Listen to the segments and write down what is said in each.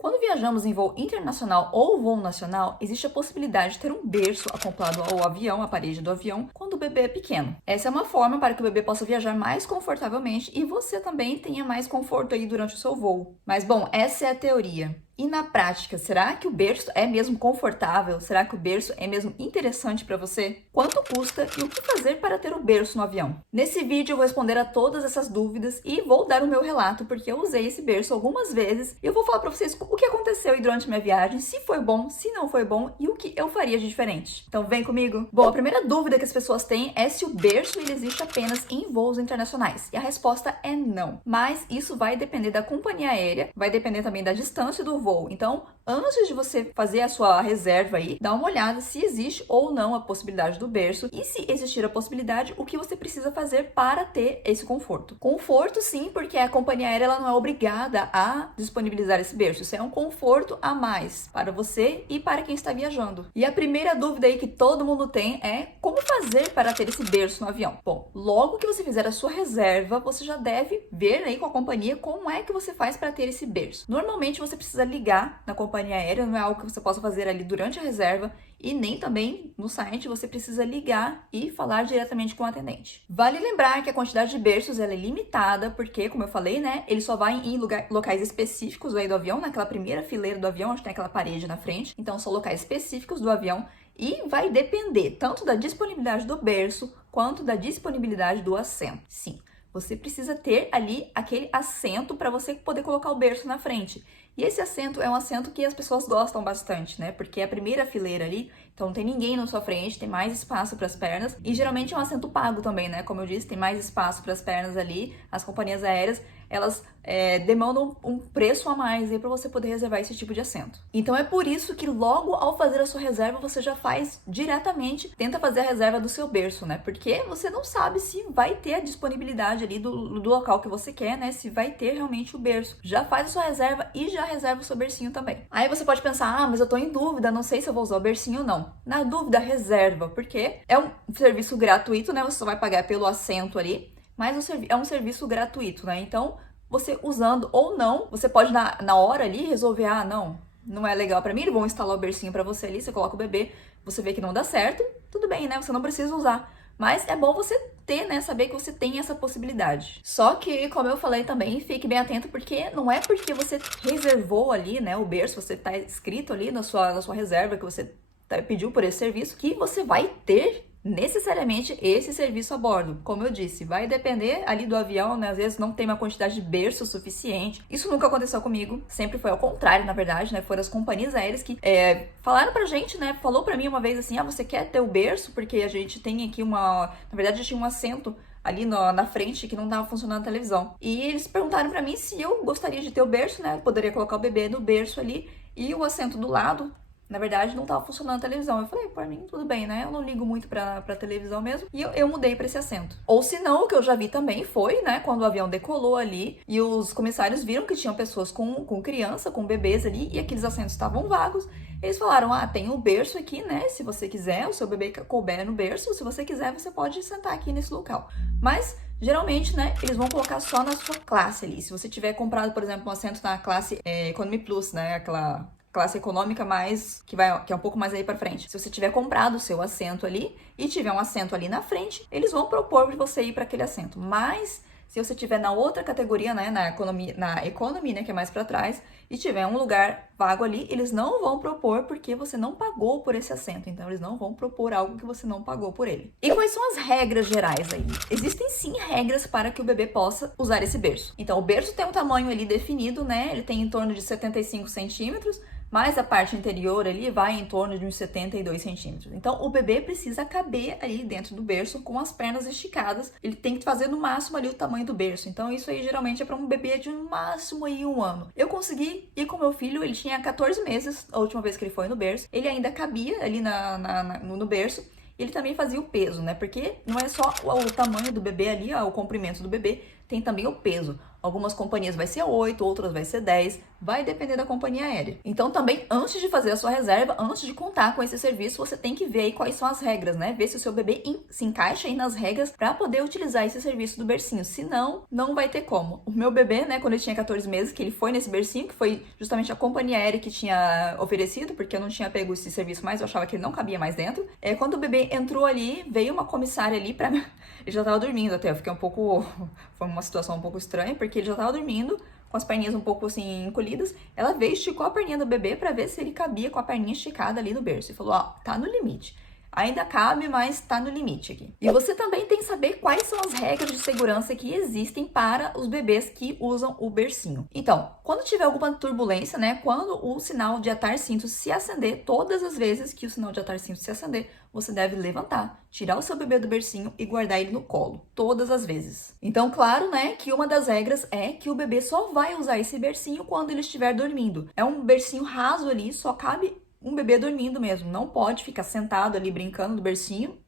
Quando viajamos em voo internacional ou voo nacional, existe a possibilidade de ter um berço acoplado ao avião, à parede do avião, quando o bebê é pequeno. Essa é uma forma para que o bebê possa viajar mais confortavelmente e você também tenha mais conforto aí durante o seu voo. Mas bom, essa é a teoria. E na prática, será que o berço é mesmo confortável? Será que o berço é mesmo interessante para você? Quanto custa e o que fazer para ter o berço no avião? Nesse vídeo eu vou responder a todas essas dúvidas e vou dar o meu relato, porque eu usei esse berço algumas vezes e eu vou falar para vocês o que aconteceu aí durante a minha viagem, se foi bom, se não foi bom e o que eu faria de diferente. Então vem comigo! Bom, a primeira dúvida que as pessoas têm é se o berço ele existe apenas em voos internacionais. E a resposta é não. Mas isso vai depender da companhia aérea, vai depender também da distância do voo. Então, antes de você fazer a sua reserva aí, dá uma olhada se existe ou não a possibilidade do berço e se existir a possibilidade, o que você precisa fazer para ter esse conforto. Conforto sim, porque a companhia aérea ela não é obrigada a disponibilizar esse berço. Isso é um conforto a mais para você e para quem está viajando. E a primeira dúvida aí que todo mundo tem é como fazer para ter esse berço no avião? Bom, logo que você fizer a sua reserva, você já deve ver aí com a companhia como é que você faz para ter esse berço. Normalmente você precisa ligar na companhia aérea, não é algo que você possa fazer ali durante a reserva e nem também no site você precisa ligar e falar diretamente com o atendente. Vale lembrar que a quantidade de berços ela é limitada, porque, como eu falei, né, ele só vai em locais específicos aí do avião, naquela primeira fileira do avião, onde tem aquela parede na frente, então são locais específicos do avião e vai depender tanto da disponibilidade do berço quanto da disponibilidade do assento. Sim, você precisa ter ali aquele assento para você poder colocar o berço na frente. E esse assento é um assento que as pessoas gostam bastante, né? Porque é a primeira fileira ali, então não tem ninguém na sua frente, tem mais espaço para as pernas. E geralmente é um assento pago também, né? Como eu disse, tem mais espaço para as pernas ali. As companhias aéreas, elas demandam um preço a mais aí para você poder reservar esse tipo de assento. Então é por isso que logo ao fazer a sua reserva, você já faz diretamente, tenta fazer a reserva do seu berço, né? Porque você não sabe se vai ter a disponibilidade ali do local que você quer, né? Se vai ter realmente o berço. Já faz a sua reserva e já reserva o seu bercinho também. Aí você pode pensar, mas eu tô em dúvida, não sei se eu vou usar o bercinho ou não. Na dúvida, reserva, porque é um serviço gratuito, né? Você só vai pagar pelo assento ali, mas é um serviço gratuito, né? Então, você usando ou não, você pode na hora ali resolver, não é legal pra mim, eles vão instalar o bercinho pra você ali, você coloca o bebê, você vê que não dá certo, tudo bem, né? Você não precisa usar. Mas é bom você ter, né? Saber que você tem essa possibilidade. Só que, como eu falei também, fique bem atento, porque não é porque você reservou ali, né, o berço, você tá escrito ali na sua reserva que você pediu por esse serviço, que você vai ter necessariamente esse serviço a bordo. Como eu disse, vai depender ali do avião, né? Às vezes não tem uma quantidade de berço suficiente. Isso nunca aconteceu comigo, sempre foi ao contrário, na verdade, né? Foram as companhias aéreas que falaram pra gente, né? Falou pra mim uma vez assim, você quer ter o berço? Porque a gente tem aqui na verdade a gente tinha um assento ali na frente que não tava funcionando a televisão. E eles perguntaram pra mim se eu gostaria de ter o berço, né? Eu poderia colocar o bebê no berço ali e o assento do lado. Na verdade, não tava funcionando a televisão. Eu falei, por mim, tudo bem, né? Eu não ligo muito pra televisão mesmo. E eu mudei pra esse assento. Ou se não, o que eu já vi também foi, né? Quando o avião decolou ali e os comissários viram que tinham pessoas com criança, com bebês ali, e aqueles assentos estavam vagos. Eles falaram, tem o berço aqui, né? Se você quiser, o seu bebê couber no berço. Se você quiser, você pode sentar aqui nesse local. Mas geralmente, né, eles vão colocar só na sua classe ali. Se você tiver comprado, por exemplo, um assento na classe Economy Plus, né? Aquela classe econômica mais, que é um pouco mais aí pra frente. Se você tiver comprado o seu assento ali e tiver um assento ali na frente, eles vão propor pra você ir para aquele assento. Mas se você tiver na outra categoria, né, na economy, né, que é mais para trás, e tiver um lugar vago ali, eles não vão propor porque você não pagou por esse assento. Então, eles não vão propor algo que você não pagou por ele. E quais são as regras gerais aí? Existem sim regras para que o bebê possa usar esse berço. Então, o berço tem um tamanho ali definido, né? Ele tem em torno de 75 centímetros, mas a parte interior ali vai em torno de uns 72 centímetros. Então, o bebê precisa caber ali dentro do berço com as pernas esticadas. Ele tem que fazer no máximo ali o tamanho do berço. Então, isso aí geralmente é para um bebê de no máximo aí 1 ano. Eu consegui ir com meu filho, ele tinha 14 meses, a última vez que ele foi no berço. Ele ainda cabia ali no berço. Ele também fazia o peso, né? Porque não é só o tamanho do bebê ali, o comprimento do bebê, tem também o peso. Algumas companhias vai ser 8, outras vai ser 10, vai depender da companhia aérea. Então também, antes de fazer a sua reserva, antes de contar com esse serviço, você tem que ver aí quais são as regras, né? Ver se o seu bebê se encaixa aí nas regras para poder utilizar esse serviço do bercinho. Senão, não vai ter como. O meu bebê, né, quando ele tinha 14 meses, que ele foi nesse bercinho, que foi justamente a companhia aérea que tinha oferecido, porque eu não tinha pego esse serviço mais, eu achava que ele não cabia mais dentro. Quando o bebê entrou ali, veio uma comissária ali pra... Ele já tava dormindo até, eu fiquei um pouco... Foi uma situação um pouco estranha, porque ele já tava dormindo, com as perninhas um pouco assim encolhidas. Ela veio, esticou a perninha do bebê pra ver se ele cabia com a perninha esticada ali no berço. E falou, ó, tá no limite. Ainda cabe, mas tá no limite aqui. E você também tem que saber quais são as regras de segurança que existem para os bebês que usam o bercinho. Então, quando tiver alguma turbulência, né, quando o sinal de atar cinto se acender, todas as vezes que o sinal de atar cinto se acender, você deve levantar, tirar o seu bebê do bercinho e guardar ele no colo, todas as vezes. Então, claro, né, que uma das regras é que o bebê só vai usar esse bercinho quando ele estiver dormindo. É um bercinho raso ali, só cabe um bebê dormindo mesmo, não pode ficar sentado ali brincando no bercinho.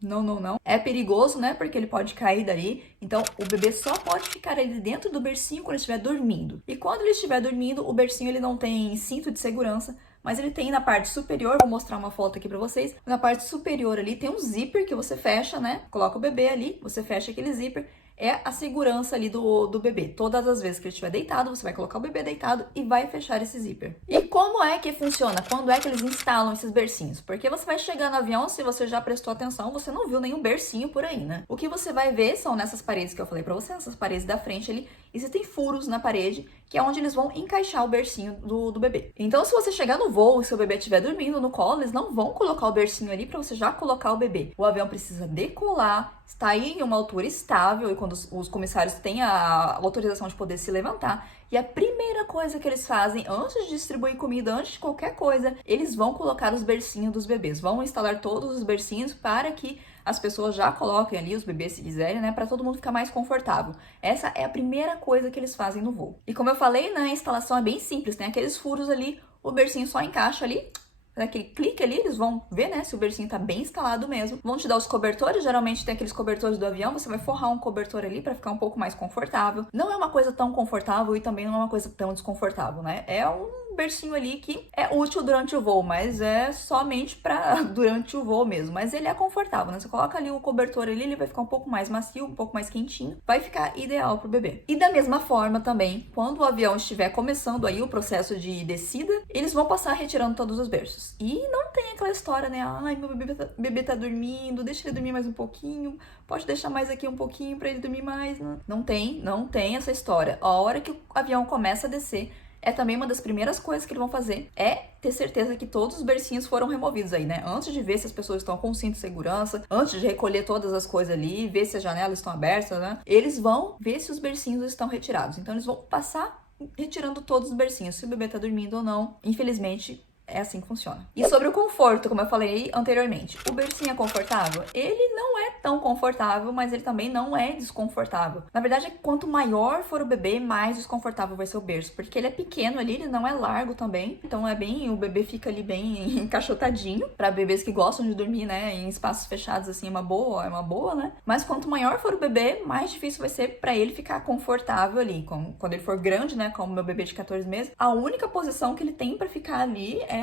Não, não, não. É perigoso, né? Porque ele pode cair dali. Então, o bebê só pode ficar ali dentro do bercinho quando ele estiver dormindo. E quando ele estiver dormindo, o bercinho ele não tem cinto de segurança, mas ele tem na parte superior, vou mostrar uma foto aqui pra vocês. Na parte superior ali tem um zíper que você fecha, né? Coloca o bebê ali, você fecha aquele zíper. É a segurança ali do bebê. Todas as vezes que ele estiver deitado, você vai colocar o bebê deitado e vai fechar esse zíper. E como é que funciona? Quando é que eles instalam esses bercinhos? Porque você vai chegar no avião, se você já prestou atenção, você não viu nenhum bercinho por aí, né? O que você vai ver são nessas paredes que eu falei pra você, nessas paredes da frente ali, existem furos na parede, que é onde eles vão encaixar o bercinho do bebê. Então, se você chegar no voo e seu bebê estiver dormindo no colo, eles não vão colocar o bercinho ali pra você já colocar o bebê. O avião precisa decolar, está aí em uma altura estável, e quando os comissários têm a autorização de poder se levantar, e a primeira coisa que eles fazem, antes de distribuir comida, antes de qualquer coisa, eles vão colocar os bercinhos dos bebês. Vão instalar todos os bercinhos para que as pessoas já coloquem ali os bebês se quiserem, né? Para todo mundo ficar mais confortável. Essa é a primeira coisa que eles fazem no voo. E como eu falei, né, a instalação é bem simples. Tem aqueles furos ali, o bercinho só encaixa ali. Naquele clique ali, eles vão ver, né, se o bercinho tá bem instalado mesmo. Vão te dar os cobertores, geralmente tem aqueles cobertores do avião, você vai forrar um cobertor ali pra ficar um pouco mais confortável. Não é uma coisa tão confortável e também não é uma coisa tão desconfortável, né? É um bercinho ali que é útil durante o voo, mas é somente pra durante o voo mesmo. Mas ele é confortável, né? Você coloca ali o cobertor ali, ele vai ficar um pouco mais macio, um pouco mais quentinho. Vai ficar ideal pro bebê. E da mesma forma também, quando o avião estiver começando aí o processo de descida, eles vão passar retirando todos os berços. E não tem aquela história, né? Ai, meu bebê tá dormindo, deixa ele dormir mais um pouquinho, pode deixar mais aqui um pouquinho pra ele dormir mais. Não tem essa história. A hora que o avião começa a descer, é também uma das primeiras coisas que eles vão fazer, é ter certeza que todos os bercinhos foram removidos aí, né? Antes de ver se as pessoas estão com cinto de segurança, antes de recolher todas as coisas ali, ver se as janelas estão abertas, né? Eles vão ver se os bercinhos estão retirados. Então, eles vão passar retirando todos os bercinhos, se o bebê tá dormindo ou não. Infelizmente, é assim que funciona. E sobre o conforto, como eu falei anteriormente, o bercinho é confortável? Ele não é tão confortável, mas ele também não é desconfortável. Na verdade, é que quanto maior for o bebê, mais desconfortável vai ser o berço, porque ele é pequeno ali, ele não é largo também, então o bebê fica ali bem encaixotadinho. Para bebês que gostam de dormir, né, em espaços fechados assim, é uma boa, né? Mas quanto maior for o bebê, mais difícil vai ser para ele ficar confortável ali. Quando ele for grande, né, como meu bebê de 14 meses, a única posição que ele tem para ficar ali é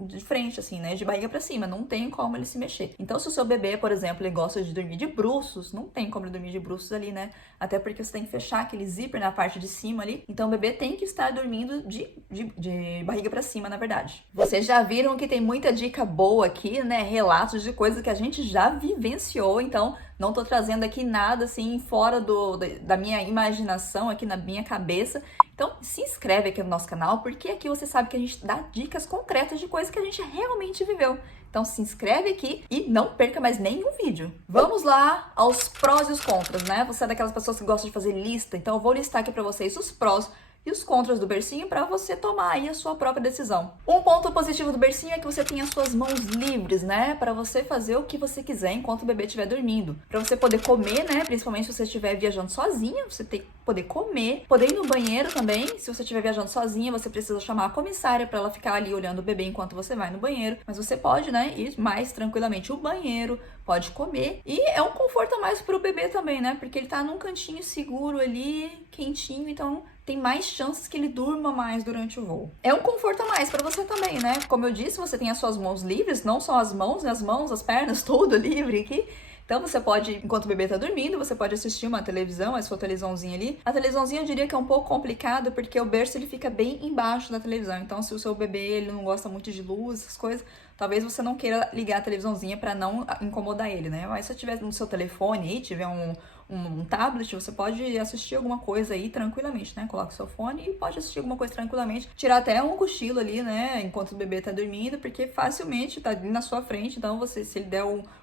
de frente, assim, né? De barriga pra cima. Não tem como ele se mexer. Então, se o seu bebê, por exemplo, ele gosta de dormir de bruços, não tem como ele dormir de bruços ali, né? Até porque você tem que fechar aquele zíper na parte de cima ali. Então, o bebê tem que estar dormindo de barriga pra cima, na verdade. Vocês já viram que tem muita dica boa aqui, né? Relatos de coisas que a gente já vivenciou. Então, não tô trazendo aqui nada, assim, fora da minha imaginação, aqui na minha cabeça. Então, se inscreve aqui no nosso canal, porque aqui você sabe que a gente dá dicas concretas de coisas que a gente realmente viveu. Então, se inscreve aqui e não perca mais nenhum vídeo. Vamos lá aos prós e os contras, né? Você é daquelas pessoas que gostam de fazer lista, então eu vou listar aqui pra vocês os prós e os contras do bercinho para você tomar aí a sua própria decisão. Um ponto positivo do bercinho é que você tem as suas mãos livres, né, para você fazer o que você quiser enquanto o bebê estiver dormindo. Para você poder comer, né, principalmente se você estiver viajando sozinha, você tem que poder comer, poder ir no banheiro também. Se você estiver viajando sozinha, você precisa chamar a comissária para ela ficar ali olhando o bebê enquanto você vai no banheiro, mas você pode, né, ir mais tranquilamente ao banheiro, pode comer, e é um conforto a mais pro bebê também, né, porque ele tá num cantinho seguro ali, quentinho, então tem mais chances que ele durma mais durante o voo. É um conforto a mais para você também, né? Como eu disse, você tem as suas mãos livres, não só as mãos, né? As mãos, as pernas, tudo livre aqui. Então você pode, enquanto o bebê tá dormindo, você pode assistir uma televisão, a sua televisãozinha ali. A televisãozinha eu diria que é um pouco complicado, porque o berço ele fica bem embaixo da televisão. Então se o seu bebê ele não gosta muito de luz, essas coisas, talvez você não queira ligar a televisãozinha para não incomodar ele, né? Mas se você tiver no seu telefone aí, tiver um tablet, você pode assistir alguma coisa aí tranquilamente, né? Coloca o seu fone e pode assistir alguma coisa tranquilamente. Tirar até um cochilo ali, né? Enquanto o bebê tá dormindo, porque facilmente tá ali na sua frente. Então, você, se ele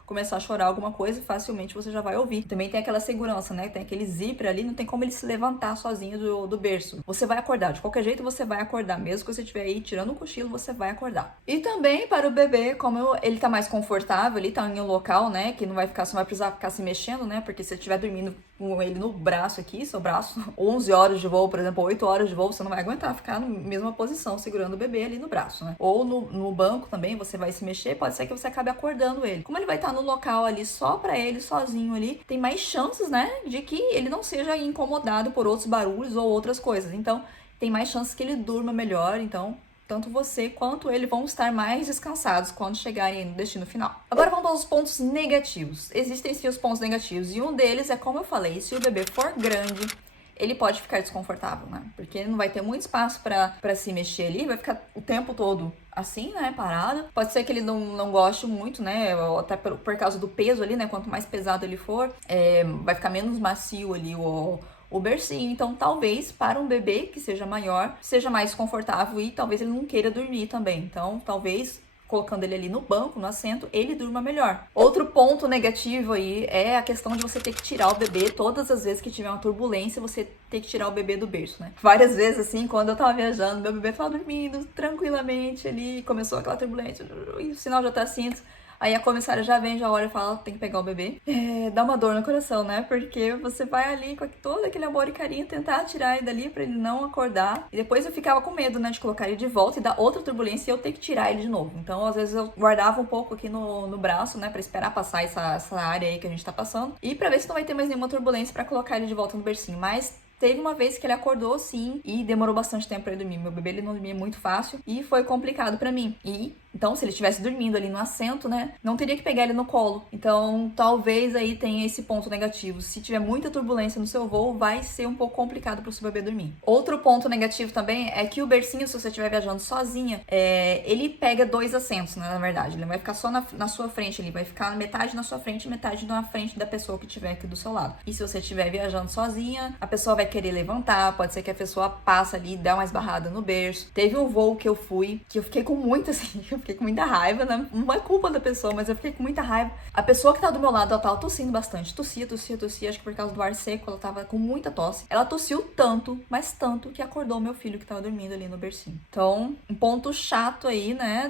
começar a chorar alguma coisa, facilmente você já vai ouvir. Também tem aquela segurança, né? Tem aquele zíper ali, não tem como ele se levantar sozinho do berço. Você vai acordar, de qualquer jeito você vai acordar. Mesmo que você estiver aí tirando um cochilo, você vai acordar. E também para o bebê, como ele tá mais confortável, ele tá em um local, né? Que não vai ficar, você não vai precisar ficar se mexendo, né? Porque se você estiver dormindo com ele no braço aqui, seu braço, 11 horas de voo, por exemplo, 8 horas de voo, você não vai aguentar ficar na mesma posição, segurando o bebê ali no braço, né? Ou no banco também, você vai se mexer, pode ser que você acabe acordando ele. Como ele vai estar no local ali, só pra ele, sozinho ali, tem mais chances, né, de que ele não seja incomodado por outros barulhos ou outras coisas. Então, tem mais chances que ele durma melhor, então tanto você quanto ele vão estar mais descansados quando chegarem no destino final. Agora vamos aos pontos negativos. Existem sim os pontos negativos, e um deles é, como eu falei, se o bebê for grande, ele pode ficar desconfortável, né? Porque ele não vai ter muito espaço para se mexer ali, vai ficar o tempo todo assim, né, parado. Pode ser que ele não goste muito, né, até por causa do peso ali, né, quanto mais pesado ele for, vai ficar menos macio ali o bercinho. Então, talvez para um bebê que seja maior, seja mais confortável e talvez ele não queira dormir também. Então, talvez colocando ele ali no banco, no assento, ele durma melhor. Outro ponto negativo aí é a questão de você ter que tirar o bebê todas as vezes que tiver uma turbulência, você ter que tirar o bebê do berço, né? Várias vezes, assim, quando eu tava viajando, meu bebê tava dormindo tranquilamente ali, começou aquela turbulência, e o sinal já tá cinto. Aí a comissária já vem, já olha e fala, tem que pegar o bebê. Dá uma dor no coração, né? Porque você vai ali com todo aquele amor e carinho tentar tirar ele dali pra ele não acordar. E depois eu ficava com medo, né? De colocar ele de volta e dar outra turbulência e eu ter que tirar ele de novo. Então, às vezes, eu guardava um pouco aqui no braço, né? Pra esperar passar essa área aí que a gente tá passando. E pra ver se não vai ter mais nenhuma turbulência pra colocar ele de volta no bercinho. Mas teve uma vez que ele acordou, sim, e demorou bastante tempo pra ele dormir. Meu bebê, ele não dormia muito fácil e foi complicado pra mim. Então, se ele estivesse dormindo ali no assento, né, não teria que pegar ele no colo. Então, talvez aí tenha esse ponto negativo. Se tiver muita turbulência no seu voo, vai ser um pouco complicado pro seu bebê dormir. Outro ponto negativo também é que o bercinho, se você estiver viajando sozinha, ele pega 2 assentos, né, na verdade. Ele não vai ficar só na sua frente, ele vai ficar metade na sua frente e metade na frente da pessoa que estiver aqui do seu lado. E se você estiver viajando sozinha, a pessoa vai querer levantar, pode ser que a pessoa passe ali e dê uma esbarrada no berço. Teve um voo que eu fui, que eu fiquei com muito, assim, eu fiquei com muita raiva, né? Não é culpa da pessoa, mas eu fiquei com muita raiva. A pessoa que tava do meu lado, ela tava tossindo bastante. Tossia, acho que por causa do ar seco, ela tava com muita tosse. Ela tossiu tanto, mas tanto, que acordou meu filho que tava dormindo ali no bercinho. Então, um ponto chato aí, né,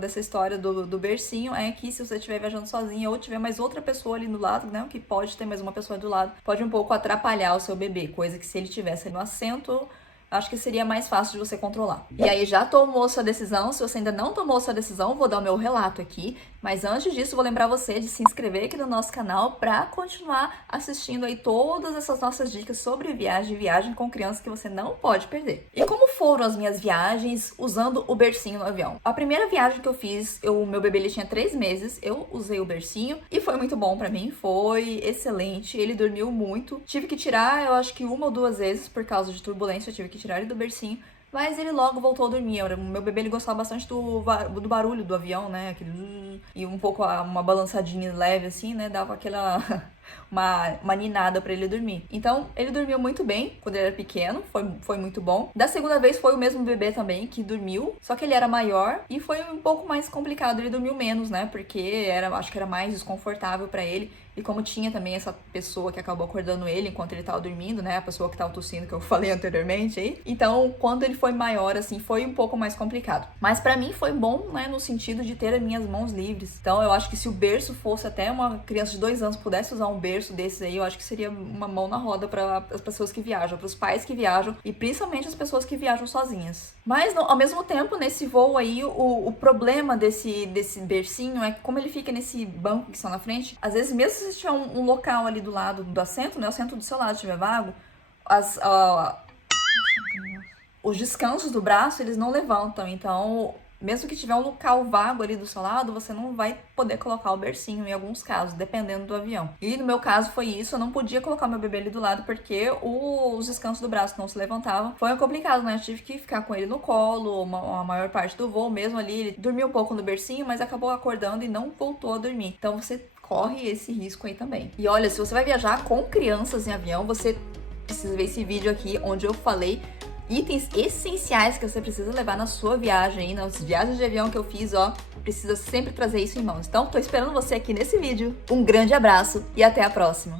dessa história do bercinho é que se você estiver viajando sozinha ou tiver mais outra pessoa ali do lado, né, que pode ter mais uma pessoa do lado, pode um pouco atrapalhar o seu bebê, coisa que se ele tivesse ali no assento, acho que seria mais fácil de você controlar. E aí, já tomou sua decisão? Se você ainda não tomou sua decisão, vou dar o meu relato aqui. Mas antes disso, vou lembrar você de se inscrever aqui no nosso canal para continuar assistindo aí todas essas nossas dicas sobre viagem com crianças que você não pode perder. E como foram as minhas viagens usando o bercinho no avião? A primeira viagem que eu fiz, meu bebê ele tinha 3 meses, eu usei o bercinho e foi muito bom para mim, foi excelente, ele dormiu muito. Tive que tirar, eu acho que 1 ou 2 vezes por causa de turbulência, eu tive que tirar ele do bercinho. Mas ele logo voltou a dormir. O meu bebê ele gostava bastante do barulho do avião, né? E um pouco uma balançadinha leve assim, né? Dava uma ninada pra ele dormir. Então, ele dormiu muito bem quando ele era pequeno, foi muito bom. Da segunda vez foi o mesmo bebê também que dormiu, só que ele era maior e foi um pouco mais complicado, ele dormiu menos, né? Porque acho que era mais desconfortável pra ele. E como tinha também essa pessoa que acabou acordando ele enquanto ele tava dormindo, né? A pessoa que tava tossindo, que eu falei anteriormente aí. Então, quando ele foi maior, assim, foi um pouco mais complicado. Mas pra mim foi bom, né? No sentido de ter as minhas mãos livres. Então, eu acho que se o berço fosse até uma criança de 2 anos pudesse usar um berço desses aí, eu acho que seria uma mão na roda para as pessoas que viajam, para os pais que viajam e principalmente as pessoas que viajam sozinhas. Mas, ao mesmo tempo, nesse voo aí, o problema desse bercinho é que como ele fica nesse banco que está na frente, às vezes mesmo se tiver um local ali do lado do assento, né, o assento do seu lado estiver vago, os descansos do braço, eles não levantam. Então, mesmo que tiver um local vago ali do seu lado, você não vai poder colocar o bercinho em alguns casos, dependendo do avião. E no meu caso foi isso, eu não podia colocar meu bebê ali do lado porque os descansos do braço não se levantavam. Foi complicado, né? Eu tive que ficar com ele no colo a maior parte do voo, mesmo ali. Ele dormiu um pouco no bercinho, mas acabou acordando e não voltou a dormir. Então você corre esse risco aí também. E olha, se você vai viajar com crianças em avião, você precisa ver esse vídeo aqui onde eu falei itens essenciais que você precisa levar na sua viagem, nas viagens de avião que eu fiz, ó, precisa sempre trazer isso em mãos. Então, tô esperando você aqui nesse vídeo. Um grande abraço e até a próxima!